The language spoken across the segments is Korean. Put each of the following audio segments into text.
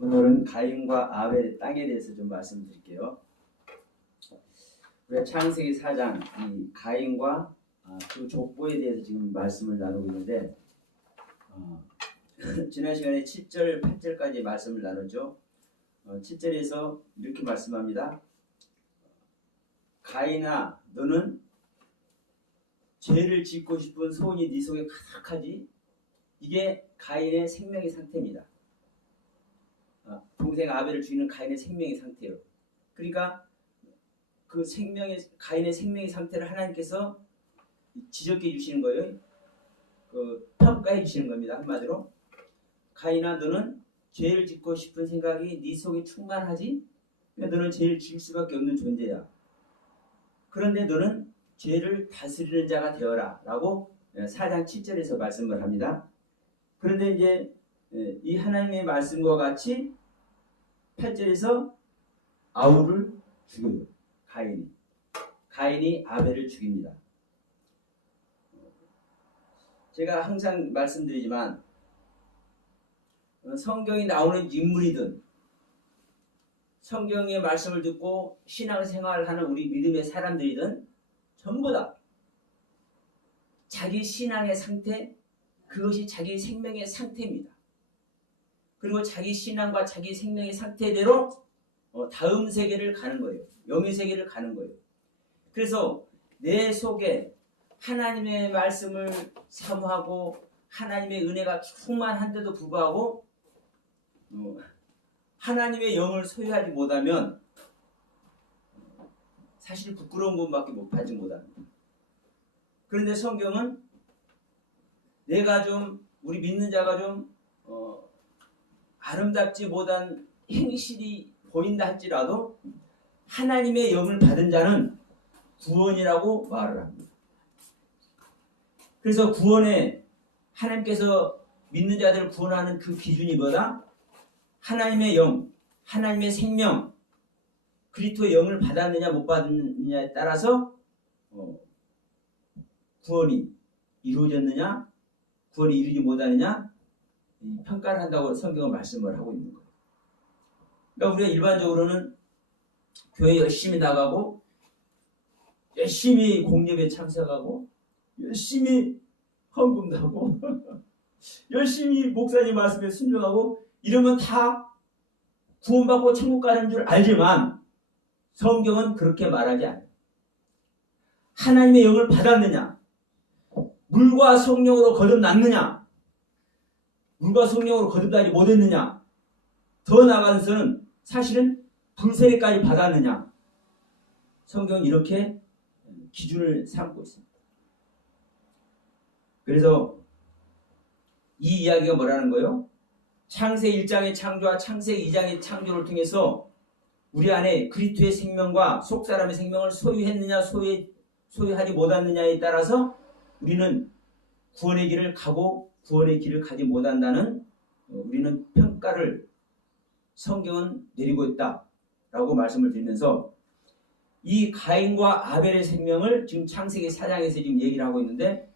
오늘은 가인과 아벨의 땅에 대해서 좀 말씀드릴게요. 우리가 창세기 4장 이 가인과 그 족보에 대해서 지금 말씀을 나누고 있는데 지난 시간에 7절, 8절까지 말씀을 나눴죠. 7절에서 이렇게 말씀합니다. 가인아, 너는 죄를 짓고 싶은 소원이 네 속에 가득하지? 이게 가인의 생명의 상태입니다. 동생 아벨을 죽이는 가인의 생명의 상태예요. 그러니까 그 가인의 생명의 상태를 하나님께서 지적해 주시는 거예요. 평가해 주시는 겁니다. 한마디로 가인아, 너는 죄를 짓고 싶은 생각이 네 속에 충만하지? 그러니까 너는 죄를 지을 수밖에 없는 존재야. 그런데 너는 죄를 다스리는 자가 되어라 라고 4장 7절에서 말씀을 합니다. 그런데 이제 이 하나님의 말씀과 같이 8절에서 아우를 죽여요. 가인이 아벨을 죽입니다. 제가 항상 말씀드리지만 성경에 나오는 인물이든 성경의 말씀을 듣고 신앙생활을 하는 우리 믿음의 사람들이든 전부 다 자기 신앙의 상태, 그것이 자기 생명의 상태입니다. 그리고 자기 신앙과 자기 생명의 상태대로 다음 세계를 가는 거예요. 영의 세계를 가는 거예요. 그래서 내 속에 하나님의 말씀을 사모하고 하나님의 은혜가 충만한데도 불구하고 하나님의 영을 소유하지 못하면 사실 부끄러운 것밖에 받지 못합니다. 그런데 성경은 내가 좀 우리 믿는 자가 좀 아름답지 못한 행실이 보인다 할지라도 하나님의 영을 받은 자는 구원이라고 말을 합니다. 그래서 구원에 하나님께서 믿는 자들을 구원하는 그 기준이 뭐다? 하나님의 영, 하나님의 생명, 그리스도의 영을 받았느냐 못 받았느냐에 따라서 구원이 이루어졌느냐, 구원이 이루지 못하느냐 평가를 한다고 성경은 말씀을 하고 있는 거예요. 그러니까 우리가 일반적으로는 교회 열심히 나가고 열심히 공예배에 참석하고 열심히 헌금 나고 열심히 목사님 말씀에 순종하고 이러면 다 구원받고 천국 가는 줄 알지만 성경은 그렇게 말하지 않아요. 하나님의 영을 받았느냐, 물과 성령으로 거듭났느냐, 물과 성령으로 거듭나지 못했느냐, 더 나아가서는 사실은 불세례까지 받았느냐, 성경은 이렇게 기준을 삼고 있습니다. 그래서 이 이야기가 뭐라는 거예요? 창세기 1장의 창조와 창세기 2장의 창조를 통해서 우리 안에 그리스도의 생명과 속사람의 생명을 소유했느냐 소유하지 못했느냐에 따라서 우리는 구원의 길을 가고 구원의 길을 가지 못한다는 우리는 평가를 성경은 내리고 있다라고 말씀을 드리면서 이 가인과 아벨의 생명을 지금 창세기 4장에서 지금 얘기를 하고 있는데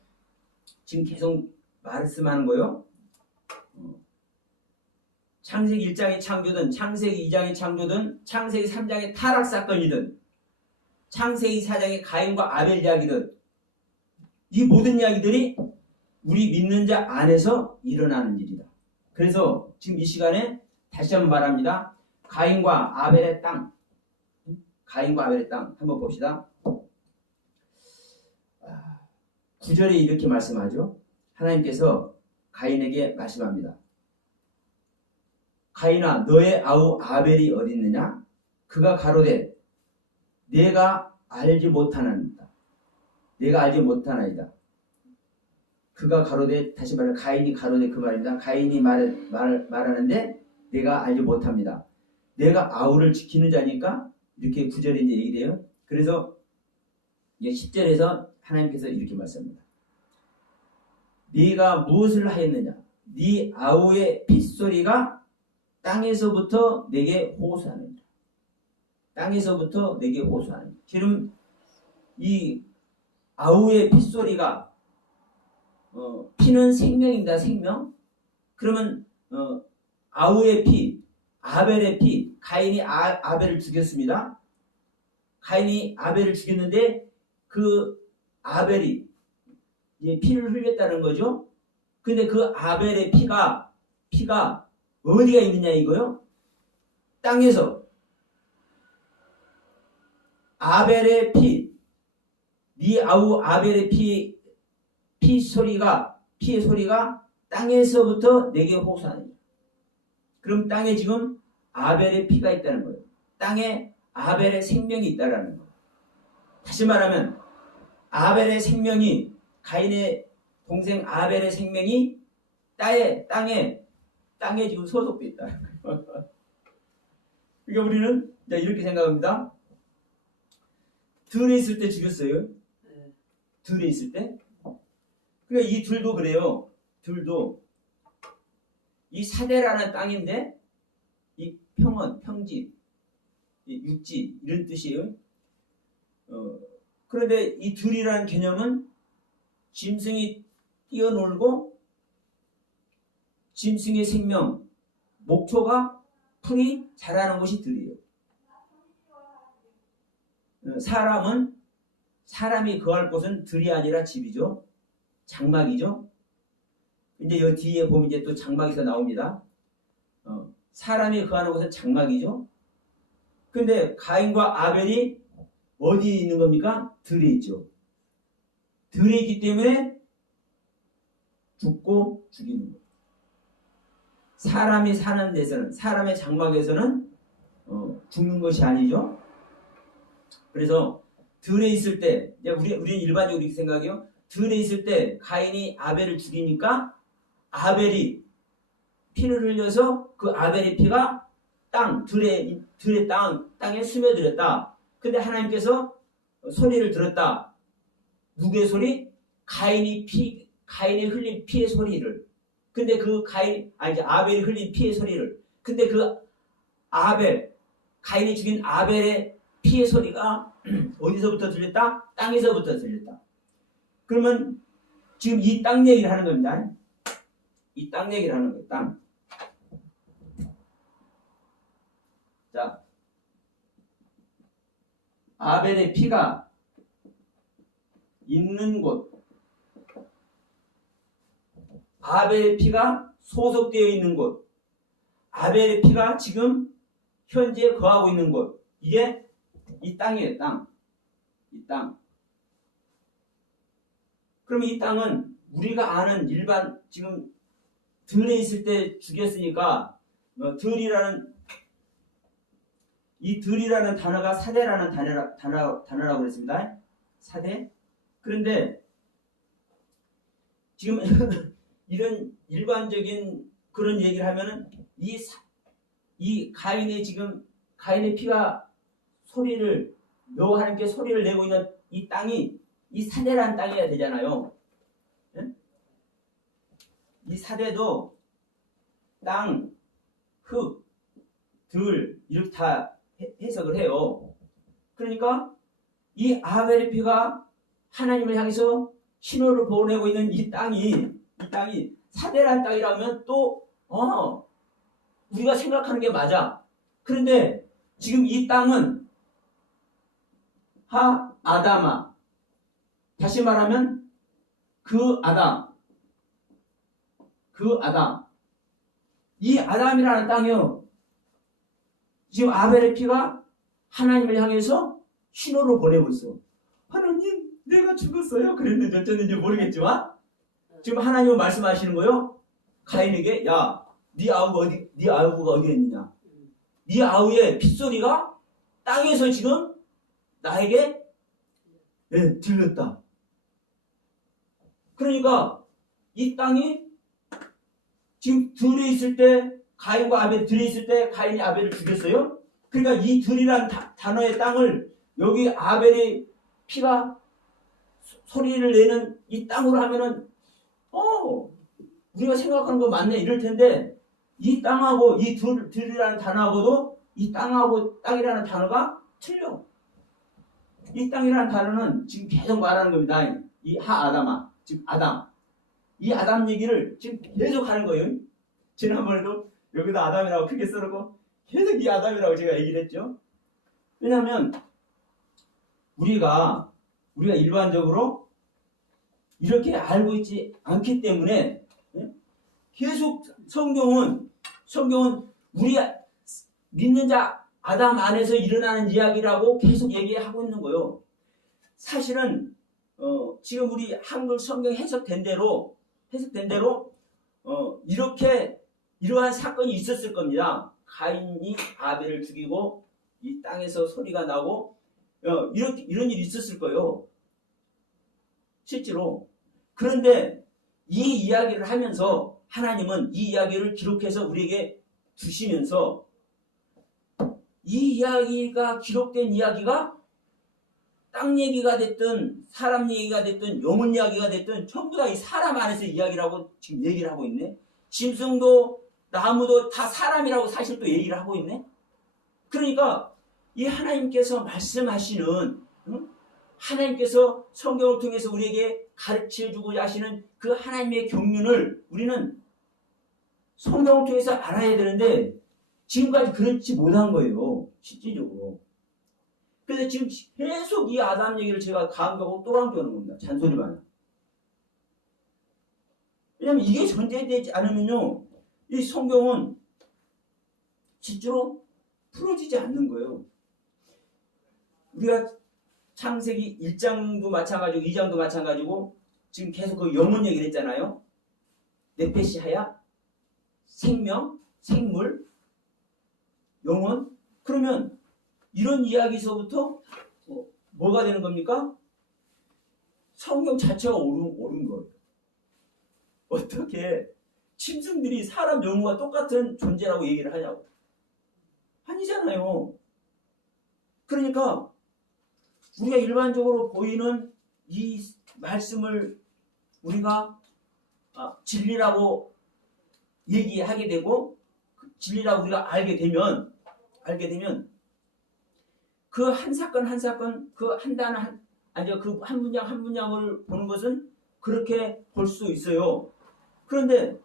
지금 계속 말씀하는 거예요. 창세기 1장의 창조든 창세기 2장의 창조든 창세기 3장의 타락사건이든 창세기 4장의 가인과 아벨 이야기든 이 모든 이야기들이 우리 믿는 자 안에서 일어나는 일이다. 그래서 지금 이 시간에 다시 한번 말합니다. 가인과 아벨의 땅 한번 봅시다. 9절에 이렇게 말씀하죠. 하나님께서 가인에게 말씀합니다. 가인아, 너의 아우 아벨이 어디 있느냐? 그가 가로되 내가 알지 못하나이다. 그가 가로되, 다시 말해 가인이 가로되 그 말입니다. 가인이 말하는데 내가 알지 못합니다. 내가 아우를 지키는 자니까 이렇게 9절에 이제 얘기를 해요. 그래서 10절에서 하나님께서 이렇게 말씀합니다. 네가 무엇을 하였느냐? 네 아우의 핏소리가 땅에서부터 내게 호소하느니라. 지금 이 아우의 핏소리가 피는 생명입니다. 생명. 그러면 아우의 피, 아벨의 피, 가인이 아벨을 죽였습니다. 가인이 아벨을 죽였는데 그 아벨이 이제 피를 흘렸다는 거죠. 근데 그 아벨의 피가 어디가 있느냐 이거요? 땅에서. 아벨의 피, 네 아우 아벨의 피의 소리가 땅에서부터 내게 호소하느냐. 그럼 땅에 지금 아벨의 피가 있다는 거예요. 땅에 아벨의 생명이 있다라는 거예요. 다시 말하면 아벨의 생명이, 가인의 동생 아벨의 생명이 땅에 지금 소속돼 있다는 거예요. 그러니까 우리는 이렇게 생각합니다. 들에 있을 때 죽였어요. 들에 있을 때. 그러니까 이 둘도 그래요. 둘도 이 사대라는 땅인데 이 평원, 평지, 이 육지 이런 뜻이에요. 그런데 이 둘이라는 개념은 짐승이 뛰어놀고 짐승의 생명, 목초가 풀이 자라는 곳이 들이에요. 사람이 거할 곳은 들이 아니라 집이죠. 장막이죠. 이제 여 뒤에 보면 이제 또 장막에서 나옵니다. 사람이 거하는 곳은 장막이죠. 근데 가인과 아벨이 어디에 있는 겁니까? 들에 있죠. 들에 있기 때문에 죽고 죽이는 거예요. 사람이 사는 데서는, 사람의 장막에서는 죽는 것이 아니죠. 그래서 들에 있을 때, 우리는 일반적으로 이렇게 생각해요. 들에 있을 때 가인이 아벨을 죽이니까 아벨이 피를 흘려서 그 아벨의 피가 들의 땅에 스며들었다. 근데 하나님께서 소리를 들었다. 누구의 소리? 가인이 흘린 피의 소리를. 근데 아벨이 흘린 피의 소리를. 근데 그 가인이 죽인 아벨의 피의 소리가 어디서부터 들렸다? 땅에서부터 들렸다. 그러면 지금 이 땅 얘기를 하는 겁니다. 이 땅 얘기를 하는 거예요. 땅. 자, 아벨의 피가 있는 곳, 아벨의 피가 소속되어 있는 곳, 아벨의 피가 지금 현재 거하고 있는 곳, 이게 이 땅이에요. 땅. 이 땅. 그럼 이 땅은 우리가 아는 일반, 지금 들에 있을 때 죽였으니까 이 들이라는 단어가 사대라는 단어라고 그랬습니다. 사대. 그런데 지금 이런 일반적인 그런 얘기를 하면은 이 가인의 피가 소리를, 여호와 하나님께 소리를 내고 있는 이 땅이 이 사대라는 땅이어야 되잖아요. 네? 이 사대도 땅, 흙, 들 이렇게 다 해석을 해요. 그러니까 이 아벨의 피가 하나님을 향해서 신호를 보내고 있는 이 땅이 사대라는 땅이라면 또 우리가 생각하는 게 맞아. 그런데 지금 이 땅은 아다마, 다시 말하면 그 아담, 이 아담이라는 땅이요. 지금 아벨의 피가 하나님을 향해서 신호를 보내고 있어. 하나님, 내가 죽었어요. 그랬는지 어쩌는지 모르겠지만 지금 하나님은 말씀하시는 거요. 가인에게, 야, 네 아우가 어디 있느냐? 네 아우의 핏소리가 땅에서 지금 나에게 들렸다. 그러니까 이 땅이 지금 들에 있을 때, 가인과 아벨이 들에 있을 때 가인이 아벨을 죽였어요. 그러니까 이 들이라는 단어의 땅을 여기 아벨의 피가 소리를 내는 이 땅으로 하면은 우리가 생각하는 거 맞네 이럴 텐데, 이 땅하고 이 들이라는 단어하고도 이 땅이라는 단어가 틀려. 이 땅이라는 단어는 지금 계속 말하는 겁니다. 이 아다마, 즉 아담. 이 아담 얘기를 지금 계속 하는 거예요. 지난번에도 여기다 아담이라고 크게 써놓고 계속 이 아담이라고 제가 얘기를 했죠. 왜냐하면 우리가 일반적으로 이렇게 알고 있지 않기 때문에 계속 성경은 우리 믿는 자 아담 안에서 일어나는 이야기라고 계속 얘기하고 있는 거예요. 사실은 지금 우리 한글 성경 해석된 대로 이렇게 이러한 사건이 있었을 겁니다. 가인이 아벨을 죽이고 이 땅에서 소리가 나고 이런 일이 있었을 거예요. 실제로. 그런데 이 이야기를 하면서 하나님은 이 이야기를 기록해서 우리에게 주시면서 이 이야기가 기록된 이야기가 땅 얘기가 됐든 사람 얘기가 됐든 영혼 이야기가 됐든 전부 다 이 사람 안에서 이야기라고 지금 얘기를 하고 있네. 짐승도 나무도 다 사람이라고 사실 또 얘기를 하고 있네. 그러니까 이 하나님께서 말씀하시는 하나님께서 성경을 통해서 우리에게 가르쳐주고자 하시는 그 하나님의 경륜을 우리는 성경을 통해서 알아야 되는데 지금까지 그렇지 못한 거예요. 실질적으로. 그래서 지금 계속 이 아담 얘기를 제가 강조하고 또 강조하는 겁니다. 잔소리만. 왜냐하면 이게 전제되지 않으면요. 이 성경은 실제로 풀어지지 않는 거예요. 우리가 창세기 1장도 마찬가지고 2장도 마찬가지고 지금 계속 그 영혼 얘기를 했잖아요. 네페시 하야, 생명, 생물, 영혼. 그러면 이런 이야기에서부터 뭐가 되는 겁니까? 성경 자체가 옳은 거예요. 어떻게 짐승들이 사람 영혼과 똑같은 존재라고 얘기를 하냐고. 아니잖아요. 그러니까 우리가 일반적으로 보이는 이 말씀을 우리가 진리라고 얘기하게 되고 진리라고 우리가 알게 되면 그 한 사건 한 사건 그 한 단어 그 한 문장 한 문장을 보는 것은 그렇게 볼 수 있어요. 그런데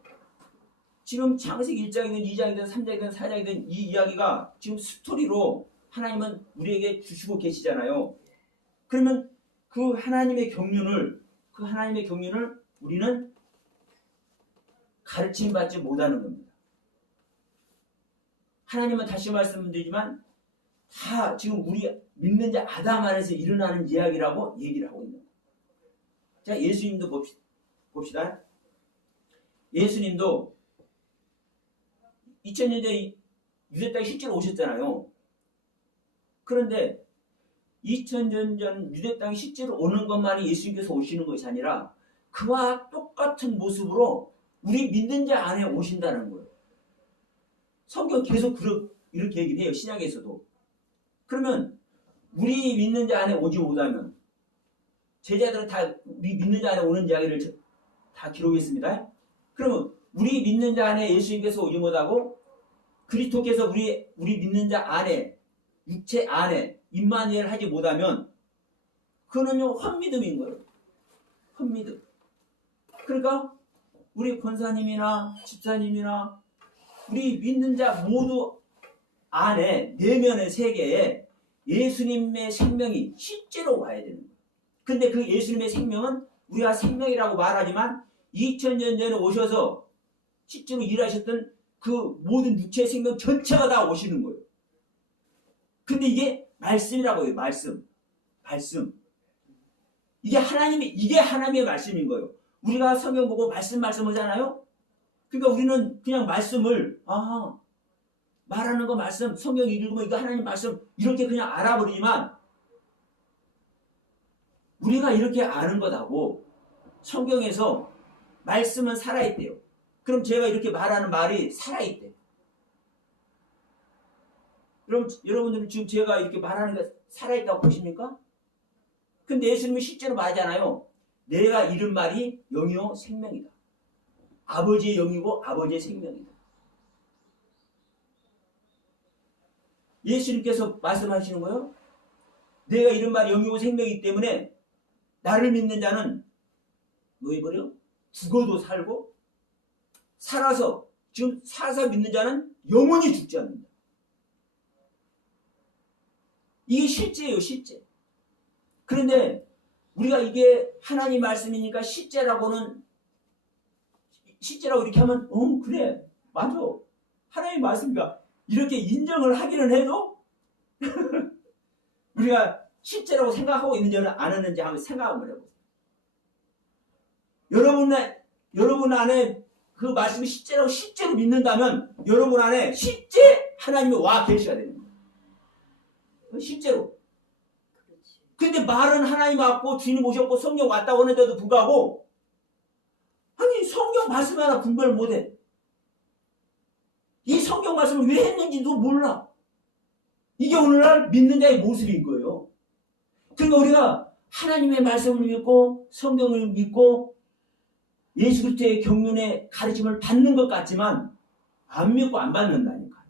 지금 창세기 1장이든 2장이든 3장이든 4장이든 이 이야기가 지금 스토리로 하나님은 우리에게 주시고 계시잖아요. 그러면 그 하나님의 경륜을 우리는 가르침 받지 못하는 겁니다. 하나님은 다시 말씀드리지만 다 지금 우리 믿는 자 아담 안에서 일어나는 이야기라고 얘기를 하고 있는 거예요. 자, 예수님도 봅시다. 예수님도 2000년 전에 유대 땅에 실제로 오셨잖아요. 그런데 2000년 전 유대 땅에 실제로 오는 것만이 예수님께서 오시는 것이 아니라 그와 똑같은 모습으로 우리 믿는 자 안에 오신다는 거예요. 성경 계속 이렇게 얘기를 해요. 신약에서도. 그러면 우리 믿는 자 안에 오지 못하면 제자들은 다 우리 믿는 자 안에 오는 이야기를 다 기록했습니다. 그러면 우리 믿는 자 안에 예수님께서 오지 못하고 그리스도께서 우리 믿는 자 안에 육체 안에 임마누엘 하지 못하면 그거는요 헛믿음인 거예요. 헛믿음. 그러니까 우리 권사님이나 집사님이나 우리 믿는 자 모두 안에 내면의 세계에 예수님의 생명이 실제로 와야 되는 거예요. 근데 그 예수님의 생명은 우리가 생명이라고 말하지만 2000년 전에 오셔서 실제로 일하셨던 그 모든 육체의 생명 전체가 다 오시는 거예요. 근데 이게 말씀이라고 해요. 말씀. 이게 하나님의 말씀인 거예요. 우리가 성경 보고 말씀 하잖아요. 그러니까 우리는 그냥 말씀을 말하는 거 말씀, 성경 읽으면 이거 하나님 말씀 이렇게 그냥 알아버리지만 우리가 이렇게 아는 것하고 성경에서 말씀은 살아있대요. 그럼 제가 이렇게 말하는 말이 살아있대요. 그럼 여러분들은 지금 제가 이렇게 말하는 게 살아있다고 보십니까? 근데 예수님이 실제로 말하잖아요. 내가 이른 말이 영이요 생명이다. 아버지의 영이고 아버지의 생명이다. 예수님께서 말씀하시는 거예요. 내가 이른 말이 영이고 생명이기 때문에 나를 믿는 자는 뭐 해버려? 죽어도 살고 살아서 지금 믿는 자는 영원히 죽지 않는다. 이게 실제예요, 실제. 그런데 우리가 이게 하나님 말씀이니까 실제라고 이렇게 하면 그래 맞아 하나님 말씀이니까 이렇게 인정을 하기는 해도 우리가 실제라고 생각하고 있는지는 안 했는지 한번 생각 한번 해보세요. 여러분 안에 그 말씀이 실제라고 실제로 믿는다면 여러분 안에 실제 하나님이 와 계시가 되는 거예요. 실제로. 근데 말은 하나님 왔고 주님 오셨고 성령 왔다고 하는데도 불구하고 아니 성경 말씀 하나 분별을 못해. 이 성경 말씀을 왜 했는지도 몰라. 이게 오늘날 믿는 자의 모습인 거예요. 그러니까 우리가 하나님의 말씀을 믿고 성경을 믿고 예수 그리스도의 경륜의 가르침을 받는 것 같지만 안 믿고 안 받는다니까요.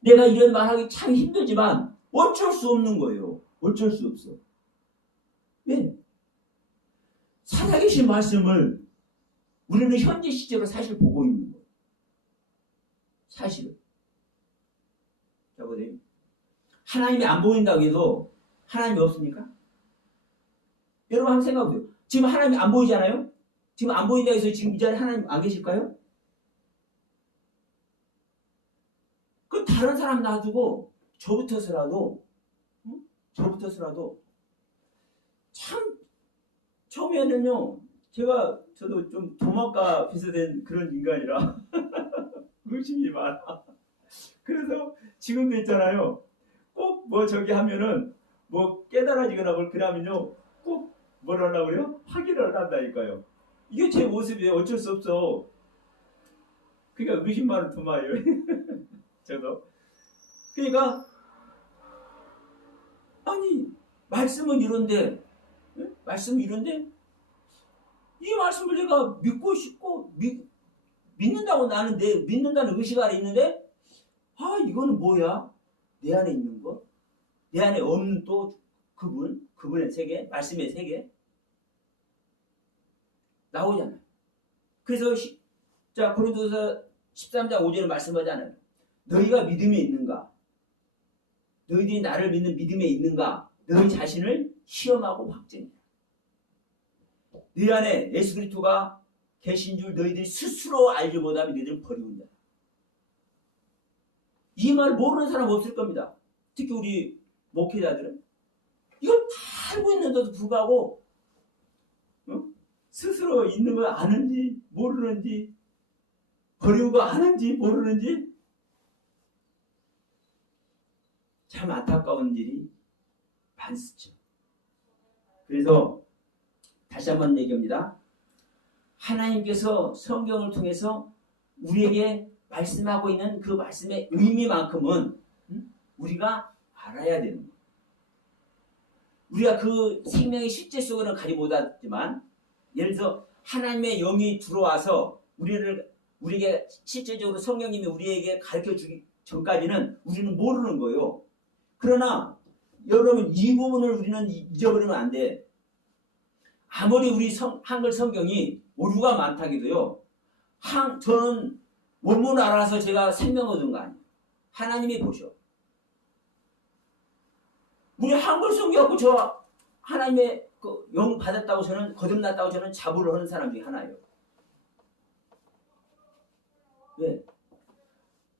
내가 이런 말하기 참 힘들지만 어쩔 수 없는 거예요. 어쩔 수 없어. 왜? 살아계신 말씀을 우리는 현재 시제로 사실 보고 있는 거예요. 사실은. 자, 보세요. 하나님이 안 보인다고 해도 하나님이 없습니까? 여러분 한번 생각해보세요. 지금 하나님이 안 보이잖아요? 지금 안 보인다고 해서 지금 이 자리에 하나님 안 계실까요? 그 다른 사람 놔두고 저부터서라도 참 처음에는요 저도 좀 도망가 비슷한 그런 인간이라 의심이 많아. 그래서 지금도 있잖아요. 꼭 뭐 저기 하면은 뭐 깨달아지거나 뭘 그러면요 꼭 뭘 하려고 그래요? 확인을 한다니까요. 이게 제 모습이에요. 어쩔 수 없어. 그러니까 의심 많은 도마예요. 저도. 그러니까 아니 말씀은 이런데 이 말씀을 내가 믿고 싶고 믿는다고 나는 믿는다는 의식 안에 있는데 이거는 뭐야? 내 안에 있는 거? 내 안에 없는 또 그분의 세계, 말씀의 세계 나오잖아요. 그래서 자 고린도서 13장 5절에 말씀하잖아요. 너희가 믿음에 있는가? 너희들이 나를 믿는 믿음에 있는가? 너희 자신을 시험하고 확증해. 네 안에 예수 그리스도가 계신 줄 너희들이 스스로 알지 못하면 너희들은 버리고 있다. 이 말 모르는 사람 없을 겁니다. 특히 우리 목회자들은 이걸 다 알고 있는데도 불구하고 스스로 있는 거 아는지 모르는지 버리는 거 아는지 모르는지 참 안타까운 일이 많습니다. 그래서 다시 한번 얘기합니다. 하나님께서 성경을 통해서 우리에게 말씀하고 있는 그 말씀의 의미만큼은 우리가 알아야 되는 거예요. 우리가 그 생명의 실제 속으로는 가지 못하지만 예를 들어 하나님의 영이 들어와서 우리에게 실제적으로 성령님이 우리에게 가르쳐주기 전까지는 우리는 모르는 거예요. 그러나 여러분 이 부분을 우리는 잊어버리면 안 돼. 아무리 우리 한글 성경이 오류가 많다기도요. 저는 원문 알아서 제가 생명 얻은 거 아니에요. 하나님이 보셔. 우리 한글 성경 갖고 저 하나님의 그 영 받았다고 저는 거듭났다고 저는 자부를 하는 사람 중에 하나예요. 왜?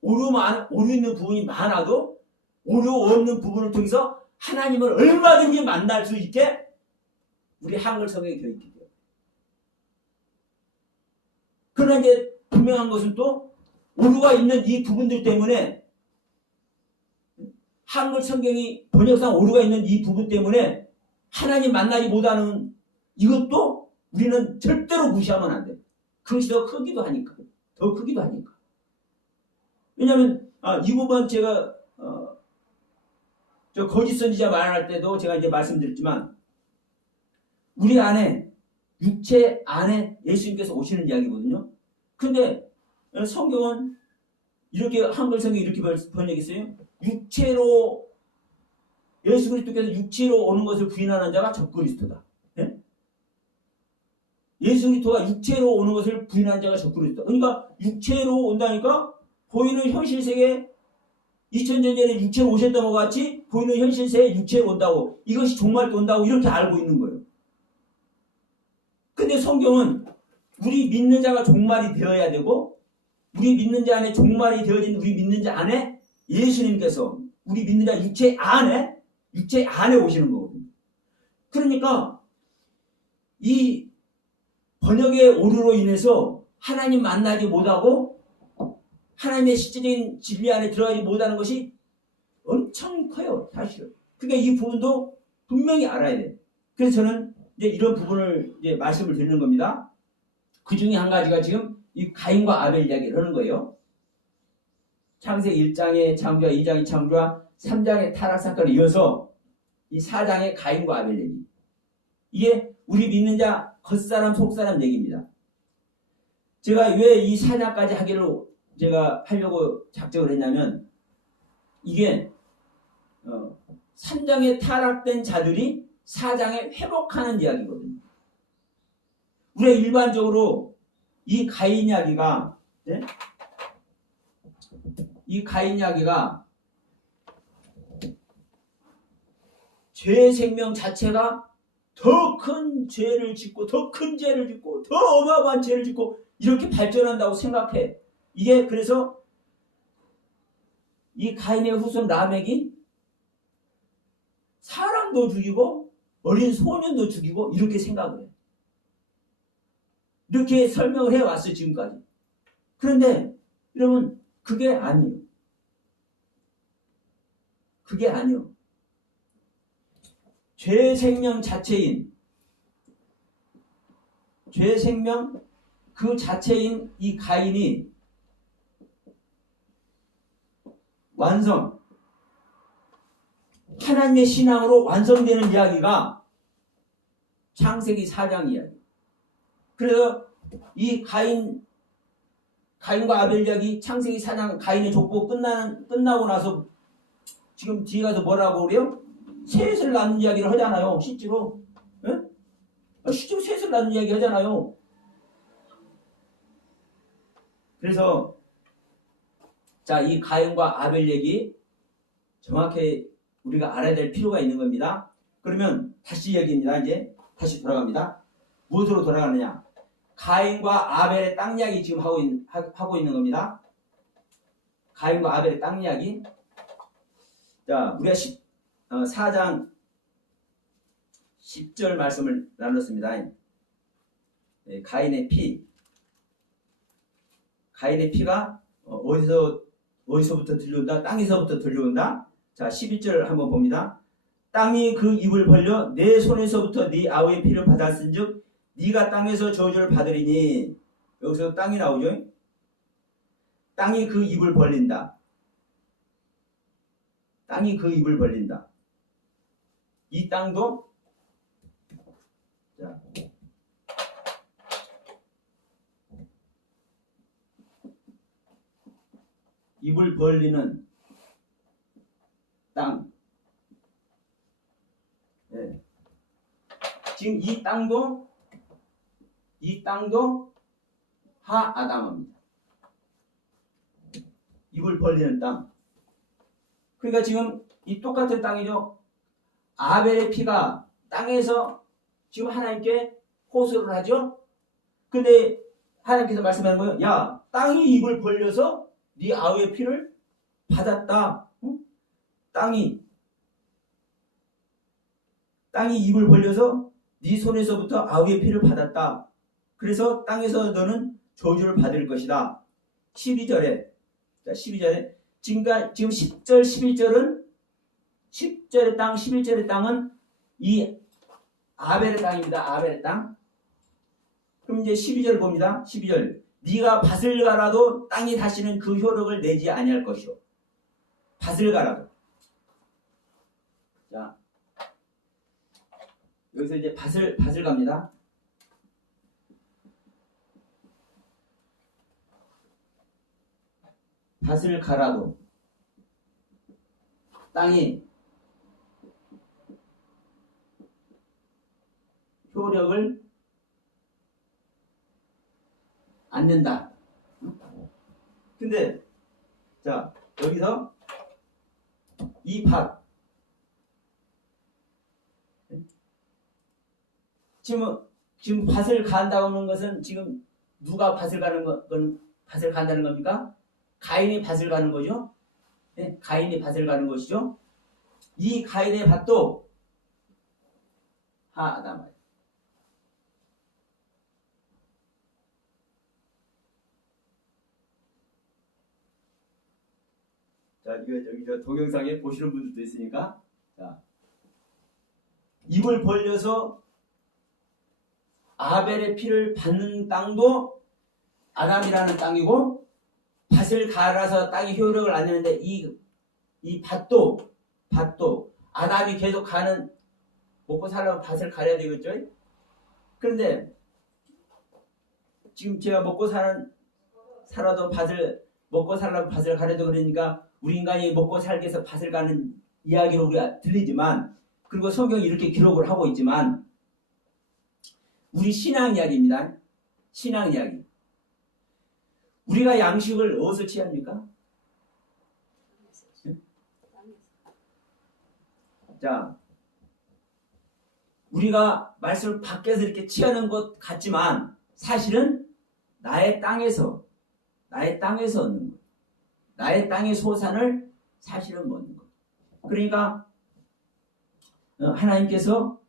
오류 있는 부분이 많아도 오류 없는 부분을 통해서 하나님을 얼마든지 만날 수 있게 우리 한글 성경이 되어 있게 돼요. 그러나 이제 분명한 것은 또 오류가 있는 이 부분들 때문에 한글 성경이 번역상 오류가 있는 이 부분 때문에 하나님 만나지 못하는 이것도 우리는 절대로 무시하면 안 돼. 그것이 더 크기도 하니까. 왜냐하면 이 부분 제가 저 거짓 선지자 말할 때도 제가 이제 말씀드렸지만 우리 안에 육체 안에 예수님께서 오시는 이야기거든요. 근데 성경은 이렇게 한글 성경이 이렇게 번역했어요. 육체로 예수 그리스도께서 육체로 오는 것을 부인하는 자가 적그리스도다. 예? 예수 그리스도가 육체로 오는 것을 부인하는 자가 적그리스도. 그러니까 육체로 온다니까 보이는 현실 세계 2000년 전에 육체로 오셨던 것 같이 보이는 현실세에 육체로 온다고, 이것이 종말도 온다고 이렇게 알고 있는 거예요. 근데 성경은 우리 믿는 자가 종말이 되어야 되고, 우리 믿는 자 안에 종말이 되어진 우리 믿는 자 안에 예수님께서 우리 믿는 자 육체 안에 오시는 거거든요. 그러니까 이 번역의 오류로 인해서 하나님 만나지 못하고 하나님의 실질적인 진리 안에 들어가지 못하는 것이 엄청 커요, 사실은. 그러니까 이 부분도 분명히 알아야 돼요. 그래서 저는 이제 이런 부분을 이제 말씀을 드리는 겁니다. 그 중에 한 가지가 지금 이 가인과 아벨 이야기를 하는 거예요. 창세기 1장의 창조와 2장의 창조와 3장의 타락 사건을 이어서 이 4장의 가인과 아벨 얘기. 이게 우리 믿는 자 겉사람 속사람 얘기입니다. 제가 왜 이 4장까지 하기를 제가 하려고 작정을 했냐면, 이게 3장에 타락된 자들이 4장에 회복하는 이야기거든요. 우리가 일반적으로 이 가인 이야기가, 네? 이 가인 이야기가 죄의 생명 자체가 더 큰 죄를 짓고 더 큰 죄를 짓고 더 어마어마한 죄를 짓고 이렇게 발전한다고 생각해. 이게 그래서 이 가인의 후손 라멕이 사람도 죽이고 어린 소년도 죽이고 이렇게 생각을 해. 이렇게 설명을 해왔어요, 지금까지. 그런데 여러분, 그게 아니에요. 그게 아니에요. 죄의 생명 자체인, 죄의 생명 그 자체인 이 가인이 하나님의 신앙으로 완성되는 이야기가 창세기 4장 이야기. 그래서 이 가인과 아벨 이야기, 창세기 4장 가인의 족보 끝나고 나서 지금 뒤에 가서 뭐라고 그래요? 셋을 낳는 이야기를 하잖아요. 실제로. 예? 실제로 셋을 낳는 이야기 하잖아요. 그래서 자, 이 가인과 아벨 얘기 정확히 우리가 알아야 될 필요가 있는 겁니다. 그러면 다시 얘기입니다. 이제 다시 돌아갑니다. 무엇으로 돌아가느냐? 가인과 아벨의 땅 이야기 지금 하고 있는 겁니다. 가인과 아벨의 땅 이야기. 자, 우리가 4장 10절 말씀을 나눴습니다. 가인의 피가 어디서부터 들려온다? 땅에서부터 들려온다. 자, 11절 한번 봅니다. 땅이 그 입을 벌려 내 손에서부터 네 아우의 피를 받았은즉 네가 땅에서 저주를 받으리니. 여기서 땅이 나오죠. 땅이 그 입을 벌린다. 땅이 그 입을 벌린다. 이 땅도, 자, 입을 벌리는 땅. 네. 지금 이 땅도 하아담입니다. 입을 벌리는 땅. 그러니까 지금 이 똑같은 땅이죠. 아벨의 피가 땅에서 지금 하나님께 호소를 하죠. 근데 하나님께서 말씀하는 거예요. 야, 땅이 입을 벌려서 네 아우의 피를 받았다. 응? 땅이 입을 벌려서 네 손에서부터 아우의 피를 받았다. 그래서 땅에서 너는 저주를 받을 것이다. 12절에 지금 10절 11절은 10절의 땅 11절의 땅은 이 아벨의 땅입니다. 아벨의 땅. 그럼 이제 12절 봅니다. 12절. 네가 밭을 갈아도 땅이 다시는 그 효력을 내지 아니할 것이요. 밭을 갈아도. 자, 여기서 이제 밭을 갑니다. 밭을 갈아도 땅이 효력을 안 낸다. 근데 자, 여기서 이 밭. 지금 밭을 간다고 하는 것은 지금 누가 밭을 가는 밭을 간다는 겁니까? 가인이 밭을 가는 거죠. 네? 가인이 밭을 가는 것이죠. 이 가인의 밭도 하아담. 자, 이거 여기 저 동영상에 보시는 분들도 있으니까, 자, 입을 벌려서 아벨의 피를 받는 땅도 아담이라는 땅이고, 밭을 갈아서 땅이 효력을 안 내는데 이 밭도 아담이 계속 가는, 먹고 살려면 밭을 가려야 되겠죠. 그런데 지금 제가 살아도 먹고 살려면 밭을 가려도 그러니까 우리 인간이 먹고 살기 위해서 밭을 가는 이야기로 우리가 들리지만, 그리고 성경이 이렇게 기록을 하고 있지만, 우리 신앙 이야기입니다. 신앙 이야기. 우리가 양식을 어디서 취합니까? 자, 우리가 말씀을 밖에서 이렇게 취하는 것 같지만 사실은 나의 땅에서 얻는 것, 나의 땅의 소산을 사실은 먹는 것. 그러니까 하나님께서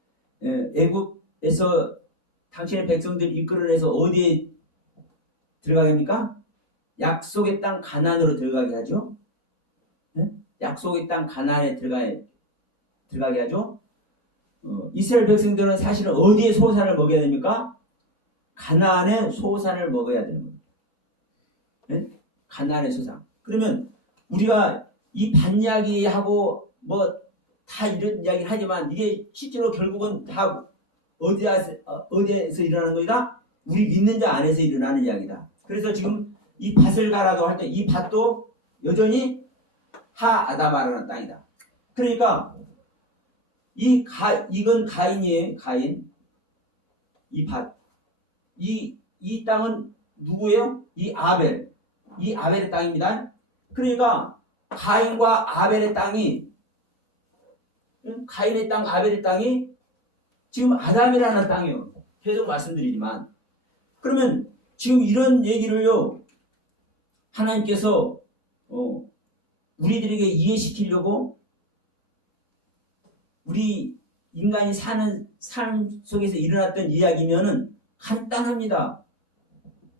애굽에서 당신의 백성들 이끌어내서 어디에 들어가게 합니까? 약속의 땅 가나안으로 들어가게 하죠. 약속의 땅 가나안에 들어가게 하죠. 이스라엘 백성들은 사실은 어디에 소산을 먹여야 됩니까? 가나안의 소산을 먹어야 되는 겁니다. 가나안의 소산. 그러면 우리가 이 밭이야기하고 뭐 다 이런 이야기를 하지만 이게 실제로 결국은 다 어디에서 일어나는 거이다? 우리 믿는 자 안에서 일어나는 이야기다. 그래서 지금 이 밭을 가라도 할 때 이 밭도 여전히 하아담아라는 땅이다. 그러니까 이건 가인이에요. 가인. 이 밭. 이 땅은 누구예요? 이 아벨의 땅입니다. 그러니까 가인과 아벨의 땅이, 가인의 땅, 아벨의 땅이 지금 아담이라는 땅이에요. 계속 말씀드리지만, 그러면 지금 이런 얘기를요, 하나님께서 우리들에게 이해시키려고, 우리 인간이 사는 삶 속에서 일어났던 이야기면은 간단합니다.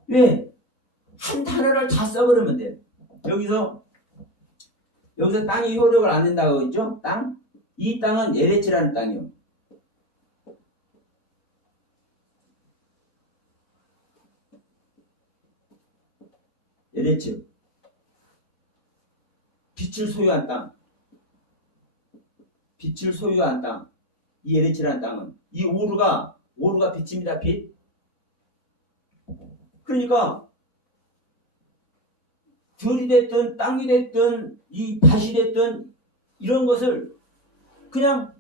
왜? 한 단어를 다 써버리면 돼요. 여기서 땅이 효력을 안 낸다고 했죠? 땅? 이 땅은 에레츠라는 땅이요. 에레츠. 빛을 소유한 땅. 빛을 소유한 땅. 이 에레츠라는 땅은. 이 오르가 빛입니다. 빛. 그러니까 들이 됐든 땅이 됐든 이 밭이 됐든 이런 것을 그냥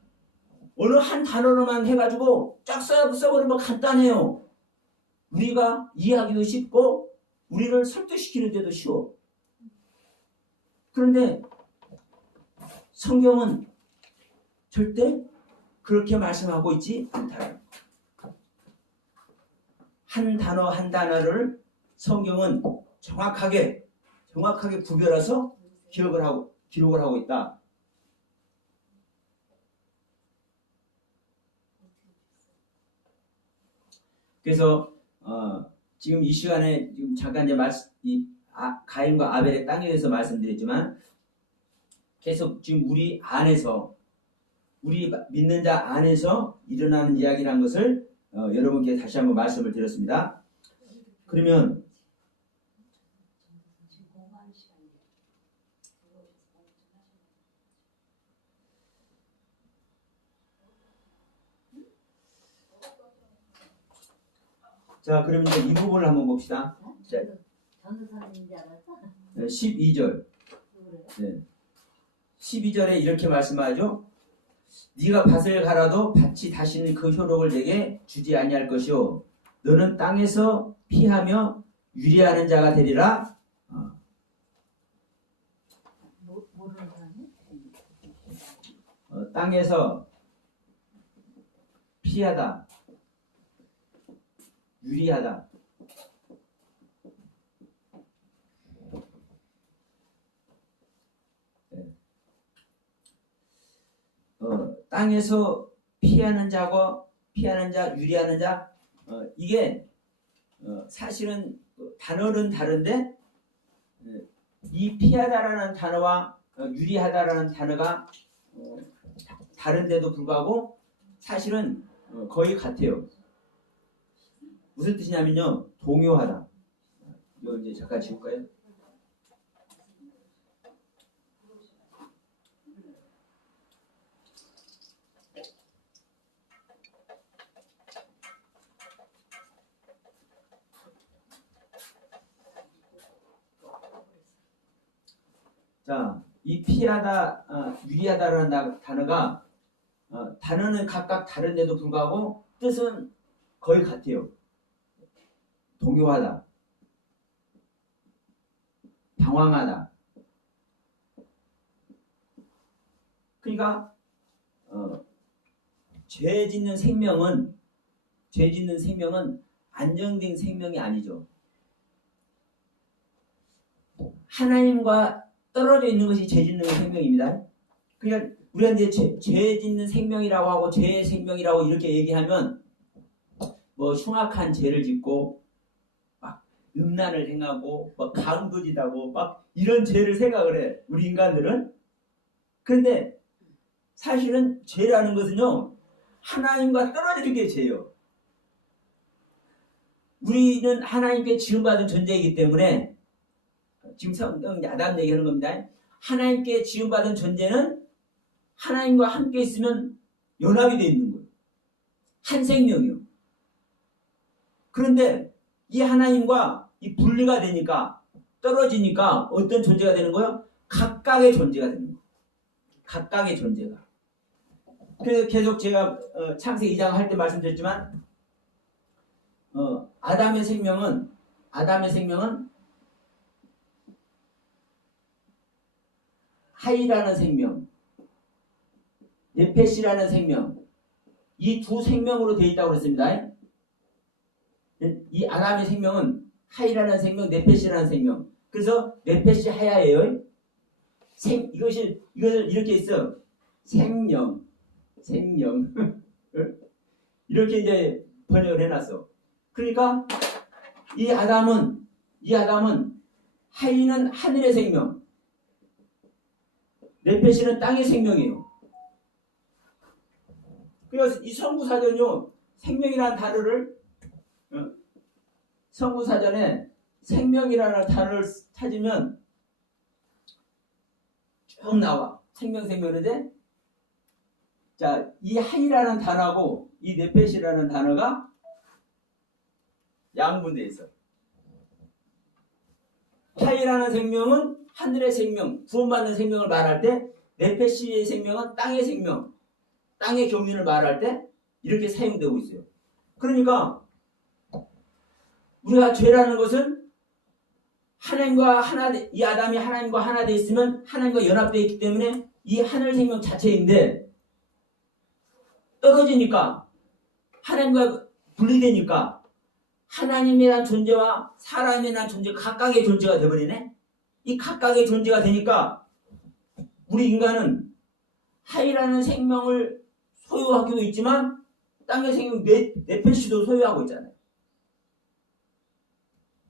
어느 한 단어로만 해가지고 쫙 써버리면 간단해요. 우리가 이해하기도 쉽고 우리를 설득시키는 데도 쉬워. 그런데 성경은 절대 그렇게 말씀하고 있지 않다. 한 단어 한 단어를 성경은 정확하게 구별해서 기록을 하고 있다. 그래서 지금 이 시간에 지금 잠깐 이제 가인과 아벨의 땅에 대해서 말씀드렸지만, 계속 지금 우리 안에서, 우리 믿는 자 안에서 일어나는 이야기라는 것을 여러분께 다시 한번 말씀을 드렸습니다. 그러면 자, 그럼 이제 이 부분을 한번 봅시다. 자, 12절. 네. 12절에 이렇게 말씀하죠. 네가 밭을 갈아도 밭이 다시는 그 효력을 내게 주지 아니할 것이요 너는 땅에서 피하며 유리하는 자가 되리라. 땅에서 피하다, 유리하다. 땅에서 피하는 자고 피하는 자, 유리하는 자, 이게 사실은 단어는 다른데 이 피하다라는 단어와 유리하다라는 단어가 다른데도 불구하고 사실은 거의 같아요. 무슨 뜻이냐면요, 동요하다. 이거 이제 잠깐 지울까요? 자, 이 피하다, 유리하다라는 단어가 단어는 각각 다른데도 불구하고 뜻은 거의 같아요. 동요하다, 방황하다. 그러니까 죄 짓는 생명은 안정된 생명이 아니죠. 하나님과 떨어져 있는 것이 죄 짓는 생명입니다. 그러니까 우리가 이제 죄 짓는 생명이라고 하고 죄의 생명이라고 이렇게 얘기하면 뭐 흉악한 죄를 짓고 막 음란을 행하고 막 강도짓하고 막 이런 죄를 생각을 해, 우리 인간들은. 그런데 사실은 죄라는 것은요, 하나님과 떨어지는 게 죄예요. 우리는 하나님께 지음받은 존재이기 때문에, 지금 성경 야단 얘기하는 겁니다. 하나님께 지음받은 존재는 하나님과 함께 있으면 연합이 되어 있는 거예요. 한 생명이요. 그런데 이 하나님과 이 분리가 되니까, 떨어지니까 어떤 존재가 되는 거예요? 각각의 존재가 되는 거예요. 각각의 존재가. 그래서 계속 제가 창세기 2장 할 때 말씀드렸지만, 아담의 생명은 하이라는 생명, 네펫이라는 생명, 이 두 생명으로 되어 있다고 그랬습니다. 이 아담의 생명은 하이라는 생명, 네펫이라는 생명. 그래서 네펫이 하야예요. 이것을 이렇게 있어. 생명. 이렇게 이제 번역을 해놨어. 그러니까 이 아담은 하이는 하늘의 생명, 네펫이는 땅의 생명이에요. 그래서 이 성구사전요, 생명이라는 단어를 성구사전에 생명이라는 단어를 찾으면 쭉 나와. 생명인데, 자, 이 하이라는 단어하고 이 네펫이라는 단어가 양분되어 있어. 하이라는 생명은 하늘의 생명, 구원받는 생명을 말할 때, 네펫의 생명은 땅의 생명, 땅의 교민을 말할 때 이렇게 사용되고 있어요. 그러니까 우리가 죄라는 것은 하나님과 하나, 이 아담이 하나님과 하나 되어 있으면 하나님과 연합되어 있기 때문에 이 하늘 생명 자체인데, 떨어지니까, 하나님과 분리되니까 하나님이란 존재와 사람이란 존재가 각각의 존재가 되어버리네. 이 각각의 존재가 되니까 우리 인간은 하이라는 생명을 소유하기도 있지만 땅의 생명 네펫도 소유하고 있잖아요.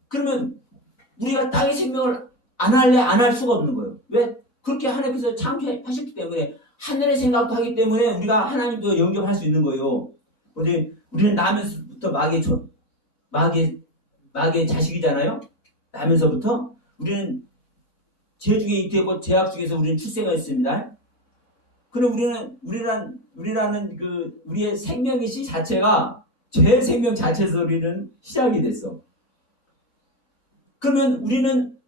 그러면 우리가 땅의 생명을 안 할래? 안 할 수가 없는 거예요. 왜? 그렇게 하나님께서 창조하셨기 때문에, 하늘의 생각도 하기 때문에 우리가 하나님도 영접할 수 있는 거예요. 우리는 나면서부터 마귀의 자식이잖아요. 나면서부터 우리는 죄 중에 잉태했고 죄악 중에서 우리는 출생을 했습니다. 그럼 우리라는 우리의 생명이시 자체가 죄 생명 자체에서 우리는 시작이 됐어. 그러면 우리는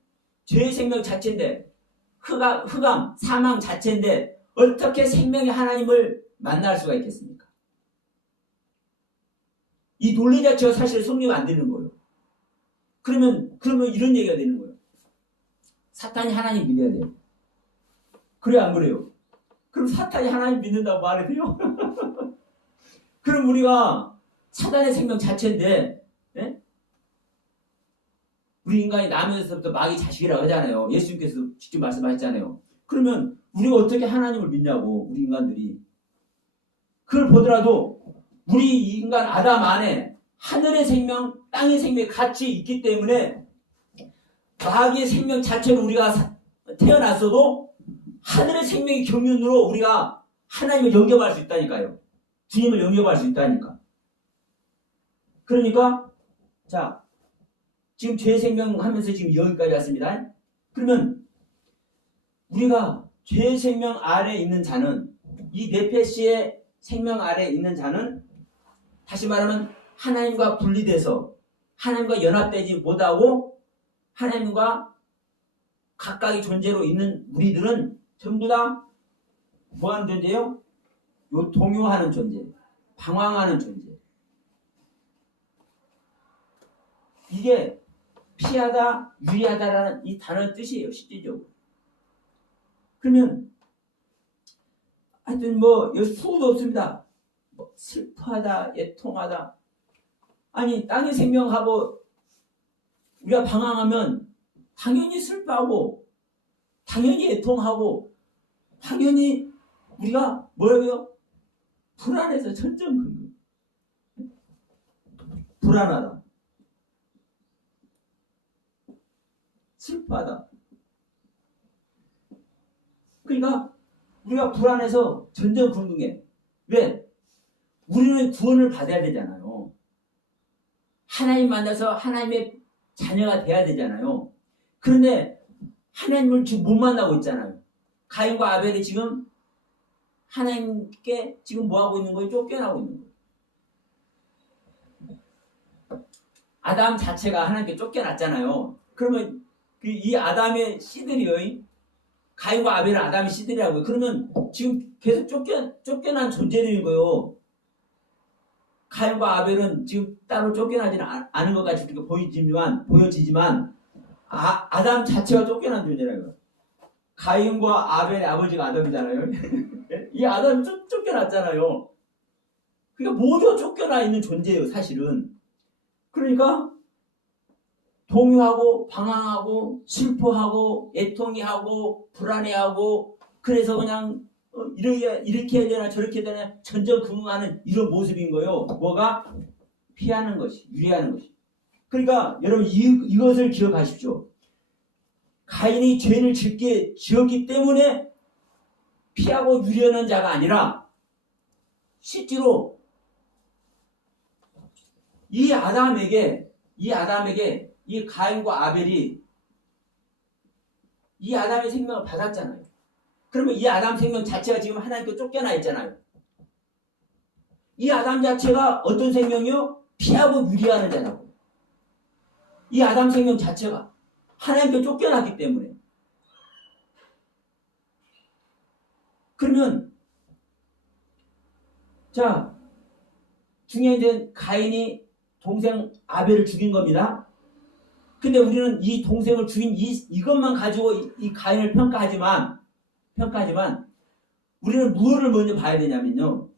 죄의 생명 자체인데, 흑암, 사망 자체인데 어떻게 생명의 하나님을 만날 수가 있겠습니까? 이 논리 자체가 사실 성립이 안 되는 거예요. 그러면 이런 얘기가 되는 거예요. 사탄이 하나님 믿어야 돼요. 그래 안 그래요? 그럼 사탄이 하나님 믿는다고 말이 돼요? 그럼 우리가 사단의 생명 자체인데, 예? 우리 인간이 나면서부터 마귀 자식이라고 하잖아요. 예수님께서 직접 말씀하셨잖아요. 그러면 우리가 어떻게 하나님을 믿냐고, 우리 인간들이. 그걸 보더라도 우리 인간 아담 안에 하늘의 생명, 땅의 생명이 같이 있기 때문에 마귀의 생명 자체로 우리가 태어났어도 하늘의 생명의 경륜으로 우리가 하나님을 영접할 수 있다니까요. 주님을 영접할 수 있다니까. 그러니까 자, 지금 죄 생명 하면서 지금 여기까지 왔습니다. 그러면 우리가 죄 생명 아래에 있는 자는, 이 네페시의 생명 아래에 있는 자는 다시 말하면 하나님과 분리돼서 하나님과 연합되지 못하고 하나님과 각각의 존재로 있는 우리들은 전부 다 뭐하는 존재요? 동요하는 존재, 방황하는 존재. 이게 피하다, 유리하다라는 이 단어의 뜻이에요, 실질적으로. 그러면 하여튼 여기 수도 없습니다. 슬퍼하다, 애통하다. 아니, 땅의 생명하고 우리가 방황하면 당연히 슬퍼하고 당연히 애통하고 당연히 우리가 뭐라고요? 불안해서 전전긍긍. 불안하다. 슬퍼하다. 그러니까 우리가 불안해서 전전긍긍해. 왜? 우리는 구원을 받아야 되잖아요. 하나님 만나서 하나님의 자녀가 돼야 되잖아요. 그런데 하나님을 지금 못 만나고 있잖아요. 가인과 아벨이 지금 하나님께 지금 뭐하고 있는 거예요? 쫓겨나고 있는 거예요. 아담 자체가 하나님께 쫓겨났잖아요. 그러면 이 아담의 씨들이요, 가인과 아벨은 아담의 씨들이라고요. 그러면 지금 계속 쫓겨난 존재들인 거예요. 가인과 아벨은 지금 따로 쫓겨나지는 않은 것 같이 보여지지만 아담 자체가 쫓겨난 존재라고요. 가인과 아벨의 아버지가 아담이잖아요. 이 아담이 쫓겨났잖아요. 그러니까 모두가 쫓겨나 있는 존재예요, 사실은. 그러니까 동요하고 방황하고 슬퍼하고 애통해하고 불안해하고 그래서 그냥 이렇게 해야 되나 저렇게 해야 되나 전전긍긍하는 이런 모습인 거예요. 뭐가? 피하는 것이, 유리하는 것이. 그러니까 여러분 이것을 기억하십시오. 가인이 죄를 지었기 때문에 피하고 유리하는 자가 아니라 실제로 이 아담에게 이 가인과 아벨이 이 아담의 생명을 받았잖아요. 그러면 이 아담 생명 자체가 지금 하나님께 쫓겨나 있잖아요. 이 아담 자체가 어떤 생명이요? 피하고 유리하는 자라고. 이 아담 생명 자체가 하나님께 쫓겨났기 때문에. 그러면 자, 중요한 가인이 동생 아벨을 죽인 겁니다. 근데 우리는 이 동생을 죽인 이것만 가지고 이 가인을 평가하지만 우리는 무엇을 먼저 봐야 되냐면요.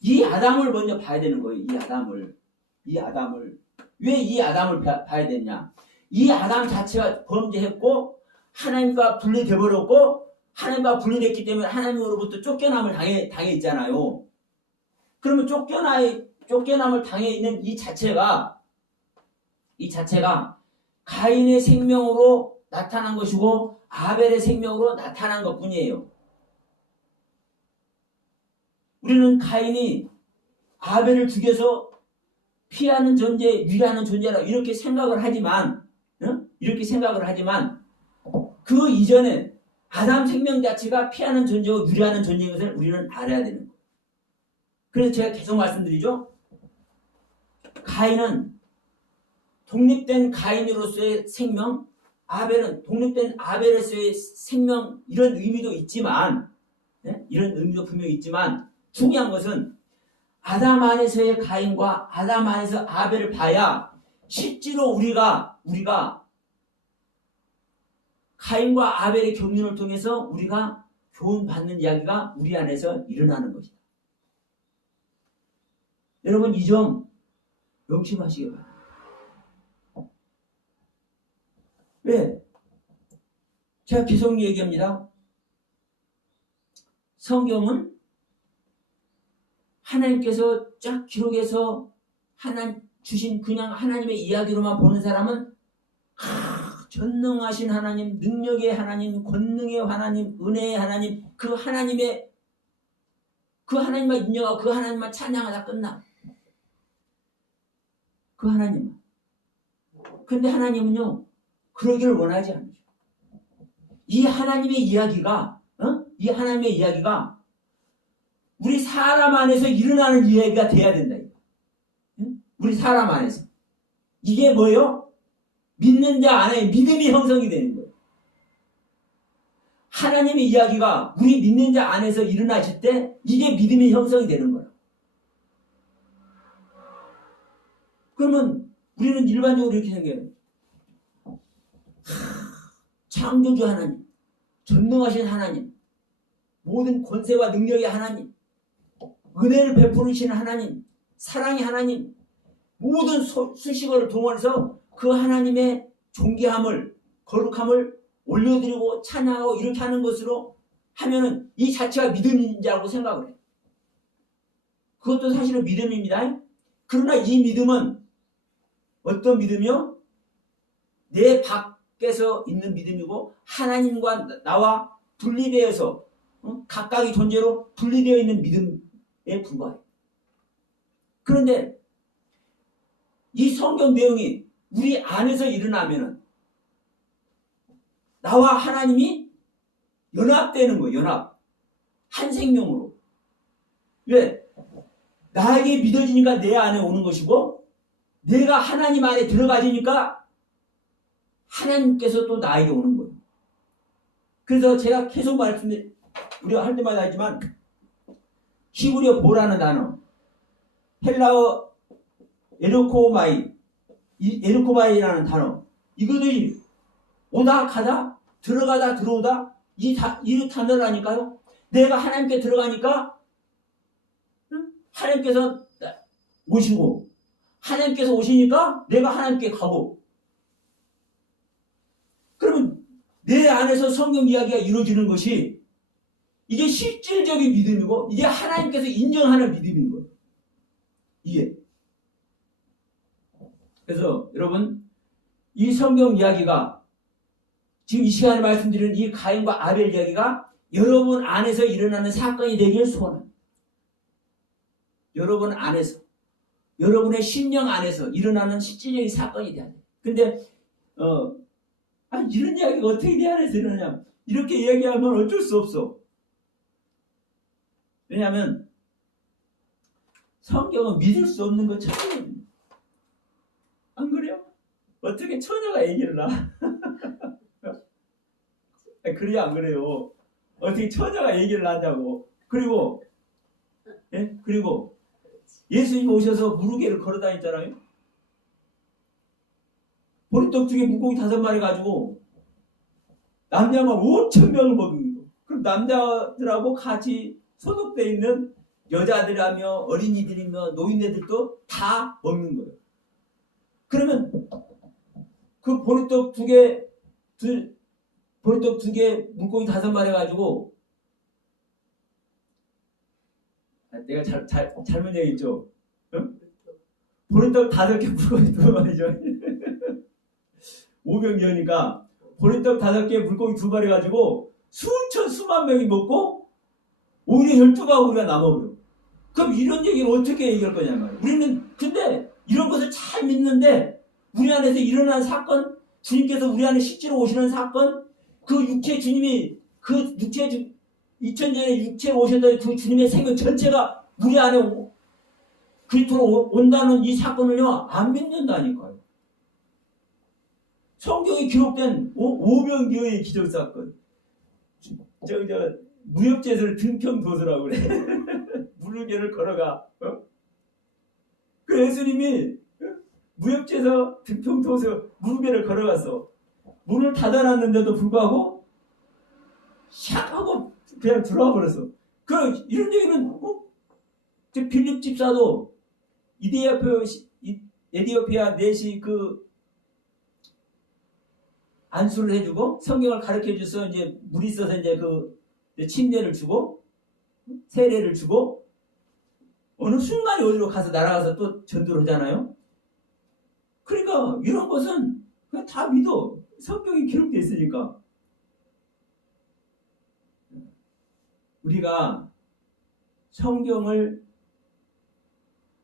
이 아담을 먼저 봐야 되는 거예요. 이 아담을. 왜 이 아담을 봐야 되냐? 이 아담 자체가 범죄했고 하나님과 분리돼 버렸고 하나님과 분리됐기 때문에 하나님으로부터 쫓겨남을 당해 있잖아요. 그러면 쫓겨남을 당해 있는 이 자체가 가인의 생명으로 나타난 것이고 아벨의 생명으로 나타난 것뿐이에요. 우리는 가인이 아벨을 죽여서 피하는 존재, 유리하는 존재라 이렇게 생각을 하지만 그 이전에 아담 생명 자체가 피하는 존재고 유리하는 존재인 것을 우리는 알아야 되는 거예요. 그래서 제가 계속 말씀드리죠. 가인은 독립된 가인으로서의 생명, 아벨은 독립된 아벨로서의 생명, 이런 의미도 있지만, 이런 의미도 분명히 있지만 중요한 것은 아담 안에서의 가인과 아담 안에서 아벨을 봐야 실제로 우리가 가인과 아벨의 경륜을 통해서 우리가 교훈받는 이야기가 우리 안에서 일어나는 것이다. 여러분 이 점 명심하시기 바랍니다. 왜? 제가 계속 얘기합니다. 성경은 하나님께서 쫙 기록해서 하나님 주신 그냥 하나님의 이야기로만 보는 사람은 전능하신 하나님, 능력의 하나님, 권능의 하나님, 은혜의 하나님, 그 하나님만 인정하고 그 하나님만 찬양하다 끝나. 그 하나님만. 근데 하나님은요, 그러기를 원하지 않으셔. 이 하나님의 이야기가 우리 사람 안에서 일어나는 이야기가 돼야 된다. 우리 사람 안에서. 이게 뭐예요? 믿는 자 안에 믿음이 형성이 되는 거예요. 하나님의 이야기가 우리 믿는 자 안에서 일어나실 때 이게 믿음이 형성이 되는 거예요. 그러면 우리는 일반적으로 이렇게 생각해요. 창조주 하나님, 전능하신 하나님, 모든 권세와 능력의 하나님, 은혜를 베푸시는 하나님, 사랑의 하나님, 모든 수식어를 동원해서 그 하나님의 존귀함을, 거룩함을 올려드리고 찬양하고 이렇게 하는 것으로 하면은 이 자체가 믿음인지라고 생각을 해요. 그것도 사실은 믿음입니다. 그러나 이 믿음은 어떤 믿음이요? 내 밖에서 있는 믿음이고 하나님과 나와 분리되어서 각각의 존재로 분리되어 있는 믿음에 불과해요. 그런데 이 성경 내용이 우리 안에서 일어나면은 나와 하나님이 연합되는 거예요. 연합. 한 생명으로. 왜? 나에게 믿어지니까 내 안에 오는 것이고 내가 하나님 안에 들어가지니까 하나님께서 또 나에게 오는 거예요. 그래서 제가 계속 우리가 할 때마다 하지만 히브리어 보라는 단어, 헬라어 에르코마이라는 단어, 이거들이 오다 가다 들어가다 들어오다 이 단어라니까요. 내가 하나님께 들어가니까 하나님께서 오시고 하나님께서 오시니까 내가 하나님께 가고, 그러면 내 안에서 성경 이야기가 이루어지는 것이 이게 실질적인 믿음이고 이게 하나님께서 인정하는 믿음인 거예요. 이게. 그래서 여러분 이 성경 이야기가 지금 이 시간에 말씀드리는 이 가인과 아벨 이야기가 여러분 안에서 일어나는 사건이 되길 소원합니다. 여러분 안에서, 여러분의 심령 안에서 일어나는 실질적인 사건이 돼야 돼요. 근데 이런 이야기가 어떻게 내 안에서 일어나냐, 이렇게 이야기하면 어쩔 수 없어. 왜냐하면 성경은 믿을 수 없는 것처럼, 안 그래요? 어떻게 처녀가 얘기를 나? 그래요, 안 그래요? 어떻게 처녀가 얘기를 하냐고. 그리고 예수님 오셔서 무르게를 걸어 다녔잖아요. 보리떡 2개 물고기 5마리 가지고 남자만 5,000명을 먹인 거. 그럼 남자들하고 같이 소속되어 있는 여자들이며 어린이들이며 노인네들도 다 먹는 거예요. 그러면 그 보리떡 2개 물고기 5마리 가지고, 내가 잘못 얘기했죠? 응? 보리떡 5개 물고기 2마리죠. 500여니까 보리떡 5개 물고기 2마리 가지고 수만 명이 먹고 오히려 12가 우리가 남아버려. 그럼 이런 얘기를 어떻게 얘기할 거냐 말이야. 우리는 근데 이런 것을 잘 믿는데 우리 안에서 일어난 사건, 주님께서 우리 안에 실제로 오시는 사건, 그 육체 주님이 2000년에 육체에 오셨던 그 주님의 생명 전체가 우리 안에 그리스도로 온다는 이 사건을요 안 믿는다니까요. 성경에 기록된 오병기어의 기적사건, 무협제설 등평도서라고 그래. 무르게를 걸어가. 그 예수님이 무협제서 등평도서 무르게를 걸어갔어. 문을 닫아놨는데도 불구하고 샥 하고 그냥 들어와 버렸어. 이런 얘기는 저 필립 집사도 에디오피아 내시 안수를 해주고 성경을 가르쳐줘서 이제 물이 있어서 이제 침례를 주고 세례를 주고 어느 순간에 어디로 가서 날아가서 또 전도를 하잖아요. 그러니까 이런 것은 그냥 다 믿어. 성경이 기록되어 있으니까. 우리가 성경을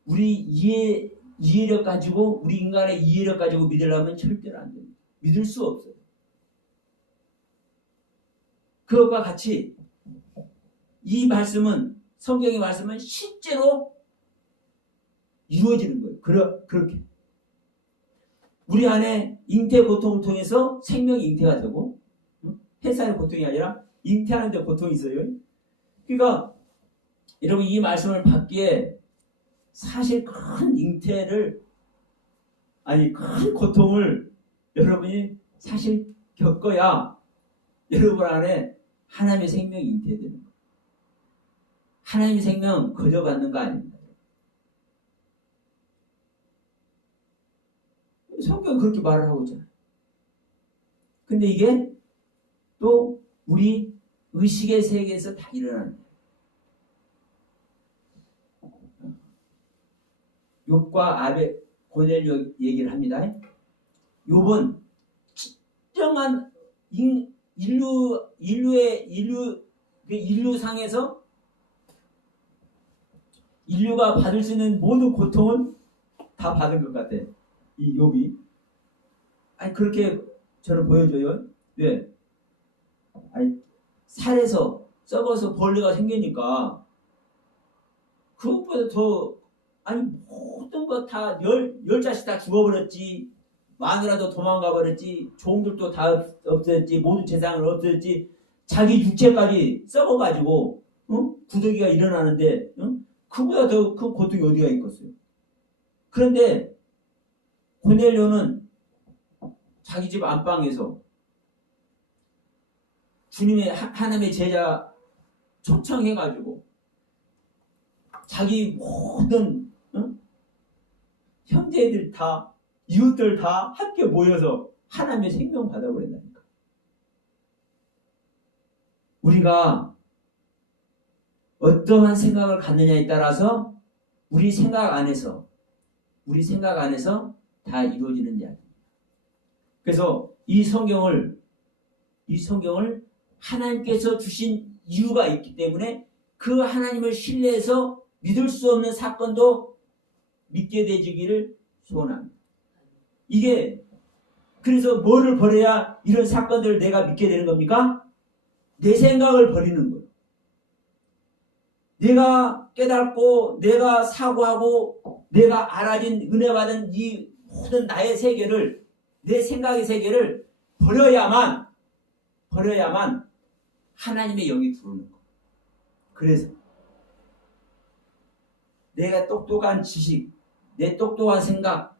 우리 이해력 가지고 우리 인간의 이해력 가지고 믿으려면 절대로 안 됩니다. 믿을 수 없어요. 그것과 같이 이 말씀은 성경의 말씀은 실제로 이루어지는 거예요. 그렇게 우리 안에 잉태 고통을 통해서 생명이 잉태가 되고 해산의 고통이 아니라 잉태하는 데 고통이 있어요. 그러니까 여러분 이 말씀을 받기에 사실 큰 큰 고통을 여러분이 사실 겪어야 여러분 안에 하나님의 생명이 잉태되는 거예요. 하나님의 생명 거저 받는 거 아닙니다. 성경은 그렇게 말을 하고 있잖아요. 근데 이게 또 우리 의식의 세계에서 다 일어나는 거예요. 욥과 아벨, 고넬료 얘기를 합니다. 욥은 특정한 인류상에서 인류가 받을 수 있는 모든 고통은 다 받은 것 같아. 이 욥이. 그렇게 저는 보여줘요. 왜? 살에서 썩어서 벌레가 생기니까 그것보다 더 모든 거 다 열 자씩 다 죽어버렸지. 마누라도 도망가 버렸지. 종들도 다 없어졌지. 모든 재산을 없어졌지. 자기 육체까지 썩어가지고 구더기가 일어나는데 그보다 더 큰 고통이 어디가 있겠어요. 그런데 고넬료는 자기 집 안방에서 주님의 하나님의 제자 초청해가지고 자기 모든 형제들 다 이웃들 다 함께 모여서 하나님의 생명 받아버린다니까. 우리가 어떠한 생각을 갖느냐에 따라서 우리 생각 안에서 다 이루어지는 이야기입니다. 그래서 이 성경을 하나님께서 주신 이유가 있기 때문에 그 하나님을 신뢰해서 믿을 수 없는 사건도 믿게 되지기를 소원합니다. 이게 그래서 뭐를 버려야 이런 사건들을 내가 믿게 되는 겁니까? 내 생각을 버리는 거예요. 내가 깨닫고 내가 사고하고 내가 알아진 은혜 받은 이 모든 나의 세계를 내 생각의 세계를 버려야만 하나님의 영이 들어오는 거예요. 그래서 내가 똑똑한 지식, 내 똑똑한 생각,